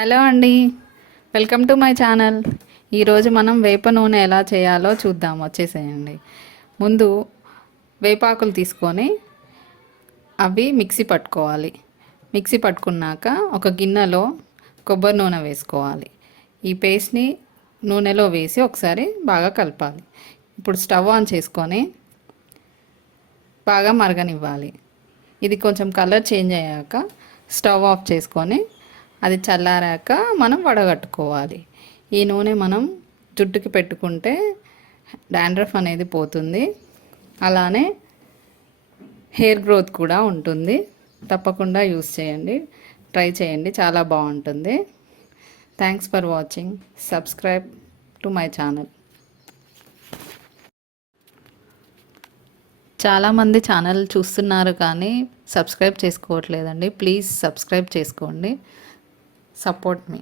Hello అండి. Welcome to my channel. ఈరోజు మనం వేప నూనె ఎలా చేయాలో చూద్దాం. వచ్చేసేయండి. ముందు వేపాకులు తీసుకొని అవి మిక్సీ పట్టుకోవాలి. మిక్సీ పట్టుకున్నాక ఒక గిన్నెలో కొబ్బరి నూనె వేసుకోవాలి. ఈ పేస్ట్ని నూనెలో వేసి ఒకసారి బాగా కలపాలి. ఇప్పుడు స్టవ్ ఆన్ చేసుకొని బాగా మరగనివ్వాలి. ఇది కొంచెం కలర్ చేంజ్ అయ్యాక స్టవ్ ఆఫ్ చేసుకొని అది చల్లారాక మనం వడగట్టుకోవాలి. ఈ నూనె మనం జుట్టుకి పెట్టుకుంటే డాండ్రఫ్ అనేది పోతుంది. అలానే హెయిర్ గ్రోత్ కూడా ఉంటుంది. తప్పకుండా యూస్ చేయండి. ట్రై చేయండి. చాలా బాగుంటుంది. Thanks for watching subscribe to my channel చాలామంది ఛానల్ చూస్తున్నారు కానీ సబ్స్క్రైబ్ చేసుకోవట్లేదండి. ప్లీజ్ సబ్స్క్రైబ్ చేసుకోండి. సపోర్ట్ మీ